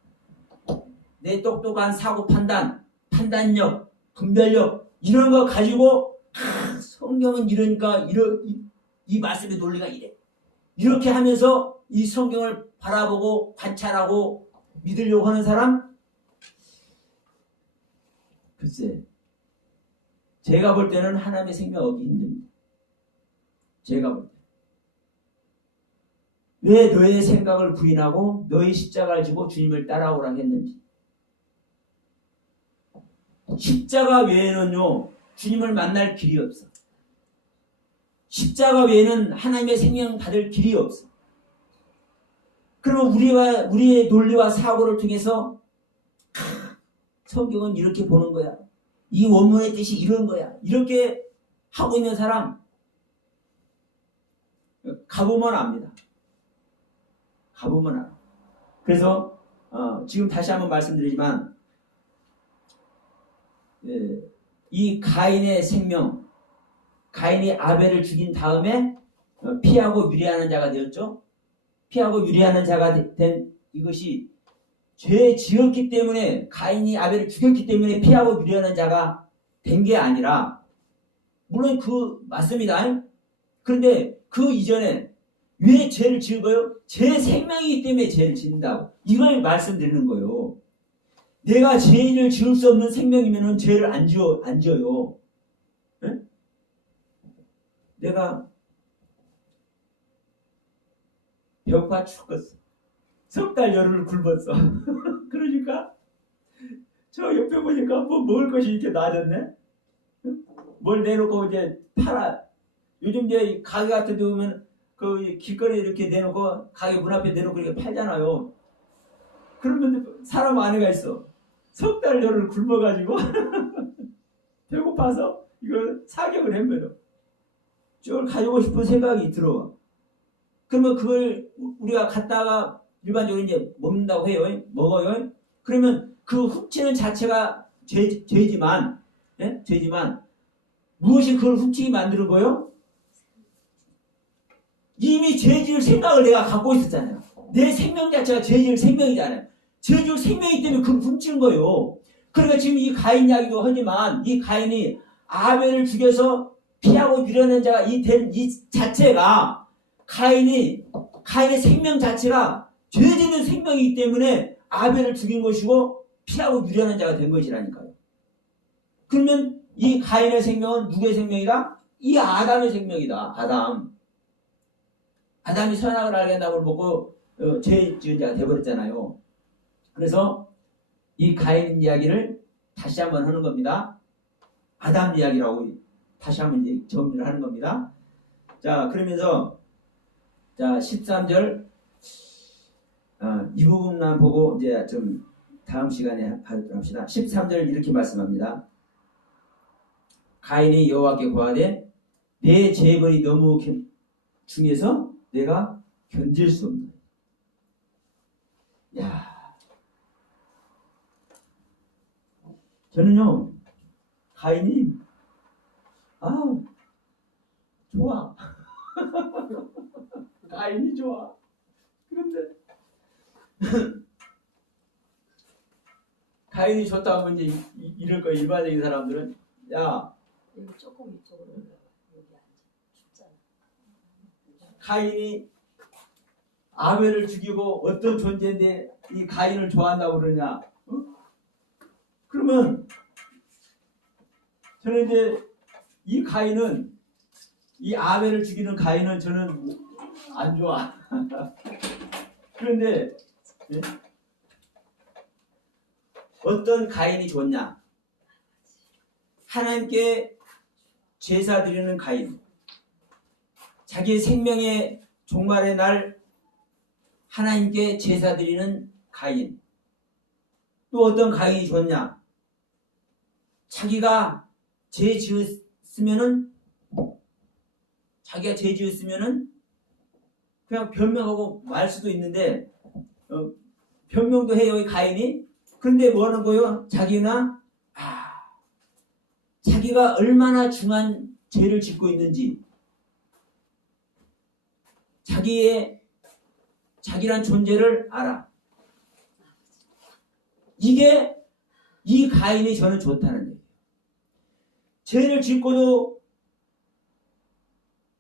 내 똑똑한 사고 판단력, 분별력 이런 거 가지고 성경은 이러니까 이 말씀의 논리가 이래. 이렇게 하면서 이 성경을 바라보고 관찰하고 믿으려고 하는 사람? 글쎄, 제가 볼 때는 하나님의 생명 얻기 힘듭니다. 제가 볼 때. 왜 너의 생각을 부인하고 너의 십자가를 지고 주님을 따라오라 했는지. 십자가 외에는요, 주님을 만날 길이 없어. 십자가 외에는 하나님의 생명 받을 길이 없어. 그러면 우리의 논리와 사고를 통해서 성경은 이렇게 보는 거야. 이 원문의 뜻이 이런 거야. 이렇게 하고 있는 사람 가보면 압니다. 가보면 알아. 그래서 지금 다시 한번 말씀드리지만 이 가인의 생명, 가인이 아벨을 죽인 다음에 피하고 유리하는 자가 되었죠. 피하고 유리하는 자가 된 이것이 죄 지었기 때문에 가인이 아벨을 죽였기 때문에 피하고 유리하는 자가 된 게 아니라 물론 맞습니다. 그런데 그 이전에 왜 죄를 지은 거예요? 제 생명이기 때문에 죄를 짓는다고. 이걸 말씀드리는 거예요. 내가 죄를 지을 수 없는 생명이면 죄를 안 지어요. 네? 내가 배고파 죽겠어. 석 달 열흘 굶었어. 그러니까 저 옆에 보니까 뭐 먹을 것이 이렇게 나아졌네. 뭘 내놓고 이제 팔아. 요즘 이제 가게 같은 데 보면 그 길거리에 이렇게 내놓고 가게 문 앞에 내놓고 이렇게 팔잖아요. 그러면 사람 안에가 있어. 석 달 열흘 굶어가지고 배고파서 이걸 사격을 해버려. 저걸 가지고 싶은 생각이 들어. 그러면 그걸 우리가 갖다가 일반적으로 이제 먹는다고 해요. 먹어요. 그러면 그 훔치는 자체가 죄지만, 예? 죄지만 무엇이 그걸 훔치게 만드는 거예요? 이미 죄질 생각을 내가 갖고 있었잖아요. 내 생명 자체가 죄질 생명이잖아요. 죄질 생명이기 때문에 그걸 훔치는 거예요. 그러니까 지금 이 가인 이야기도 하지만 이 가인이 아벨을 죽여서 피하고 유려는 자가 이 자체가 가인의 생명 자체가 죄짓는 생명이기 때문에 아벨을 죽인 것이고 피하고 유려는 자가 된 것이라니까요. 그러면 이 가인의 생명은 누구의 생명이다? 이 아담의 생명이다. 아담이 선악을 알게 한다고 먹고 죄 지은 자가 되어버렸잖아요. 그래서 이 가인 이야기를 다시 한번 하는 겁니다. 아담 이야기라고 다시 한번 이제 정리를 하는 겁니다. 자, 그러면서 자 13절 이 부분만 보고 이제 좀 다음 시간에 하도록 합시다. 13절 이렇게 말씀합니다. 가인이 여호와께 고하되 내 죄벌이 너무 중해서 내가 견딜 수 없는. 야, 저는요 가인이 좋아. 가인이 좋아. 그런데 가인이 좋다고 하면 이제 이럴 거야. 일반적인 사람들은 야 여기 조금 이쪽으로 여기 앉아. 춥잖아. 가인이 아벨을 죽이고 어떤 존재인데 이 가인을 좋아한다고 그러냐? 그러면 저는 이제 이 가인은 이 아벨을 죽이는 가인은 저는 안 좋아. 그런데 예? 어떤 가인이 좋냐? 하나님께 제사 드리는 가인. 자기의 생명의 종말의 날 하나님께 제사 드리는 가인. 또 어떤 가인이 좋냐? 자기가 죄 지었으면은 그냥 변명하고 말 수도 있는데 변명도 해요, 이 가인이. 그런데 뭐 하는 거예요? 자기가 얼마나 중한 죄를 짓고 있는지, 자기란 존재를 알아. 이게 이 가인이 저는 좋다는 얘기예요. 죄를 짓고도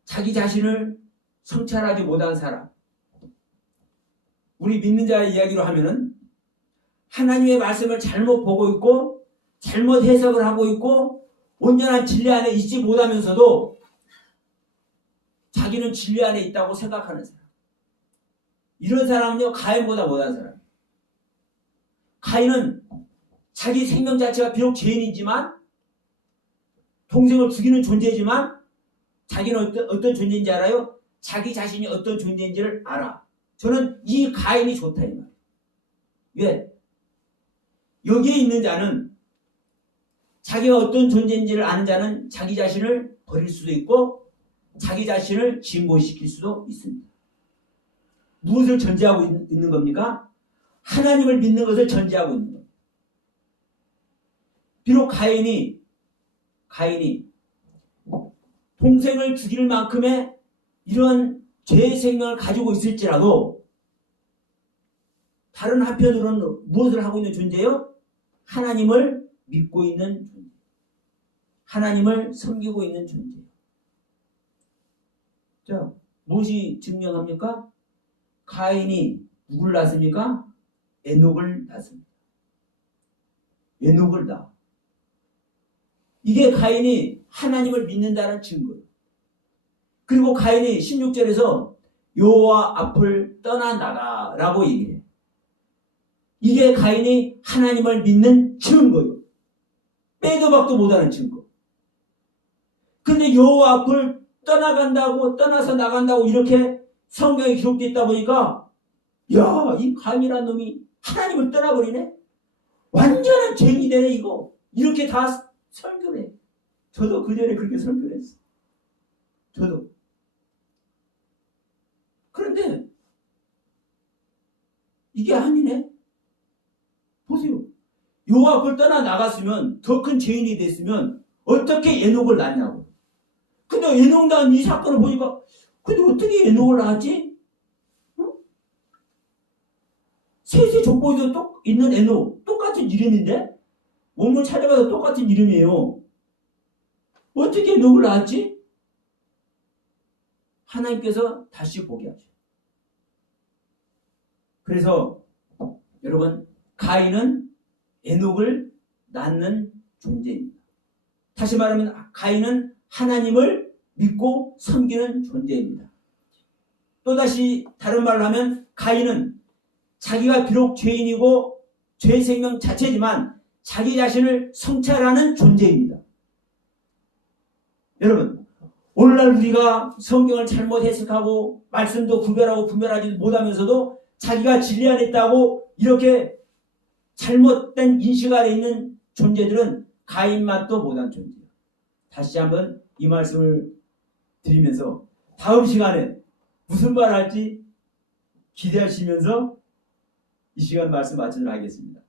자기 자신을 성찰하지 못한 사람. 우리 믿는 자의 이야기로 하면은 하나님의 말씀을 잘못 보고 있고 잘못 해석을 하고 있고 온전한 진리 안에 있지 못하면서도 자기는 진리 안에 있다고 생각하는 사람. 이런 사람은요 가인보다 못한 사람. 가인은 자기 생명 자체가 비록 죄인이지만 동생을 죽이는 존재지만 자기는 어떤 존재인지 알아요? 자기 자신이 어떤 존재인지를 알아. 저는 이 가인이 좋다 이 말이에요. 왜? 여기에 있는 자는 자기가 어떤 존재인지를 아는 자는 자기 자신을 버릴 수도 있고 자기 자신을 진보시킬 수도 있습니다. 무엇을 전제하고 있는 겁니까? 하나님을 믿는 것을 전제하고 있는 겁니다. 비록 가인이 동생을 죽일 만큼의 이런 죄의 생명을 가지고 있을지라도 다른 한편으로는 무엇을 하고 있는 존재예요? 하나님을 믿고 있는 존재. 하나님을 섬기고 있는 존재예요. 자, 무엇이 증명합니까? 가인이 누구를 낳습니까? 에녹을 낳습니다. 에녹을 낳아. 이게 가인이 하나님을 믿는다는 증거예요. 그리고 가인이 16절에서 여호와 앞을 떠나 나가라고 얘기해요. 이게 가인이 하나님을 믿는 증거예요. 빼도 박도 못하는 증거. 근데 여호와 앞을 떠나서 나간다고 이렇게 성경에 기록되어 있다 보니까 야, 이 가인이라는 놈이 하나님을 떠나버리네? 완전한 죄인이 되네 이거. 이렇게 다 설교를 해. 저도 그 전에 그렇게 설교를 했어요. 저도. 그런데 이게 아니네. 보세요. 여호와 앞을 떠나 나갔으면 더 큰 죄인이 됐으면 어떻게 에녹을 낳냐고. 근데 에녹 낳은 이 사건을 보니까 근데 어떻게 에녹을 낳았지? 응? 셋의 족보에도 있는 에녹 똑같은 이름인데 원문 찾아봐도 똑같은 이름이에요. 어떻게 에녹을 낳았지? 하나님께서 다시 보게 하죠. 그래서 여러분 가인은 에녹을 낳는 존재입니다. 다시 말하면 가인은 하나님을 믿고 섬기는 존재입니다. 또다시 다른 말로 하면 가인은 자기가 비록 죄인이고 죄 생명 자체지만 자기 자신을 성찰하는 존재입니다. 여러분 오늘날 우리가 성경을 잘못 해석하고 말씀도 구별하고 분별하지 못하면서도 자기가 진리 안에 있다고 이렇게 잘못된 인식 아래 있는 존재들은 가인 맛도 못한 존재예요. 다시 한번 이 말씀을 드리면서 다음 시간에 무슨 말 할지 기대하시면서 이 시간 말씀 마치도록 하겠습니다.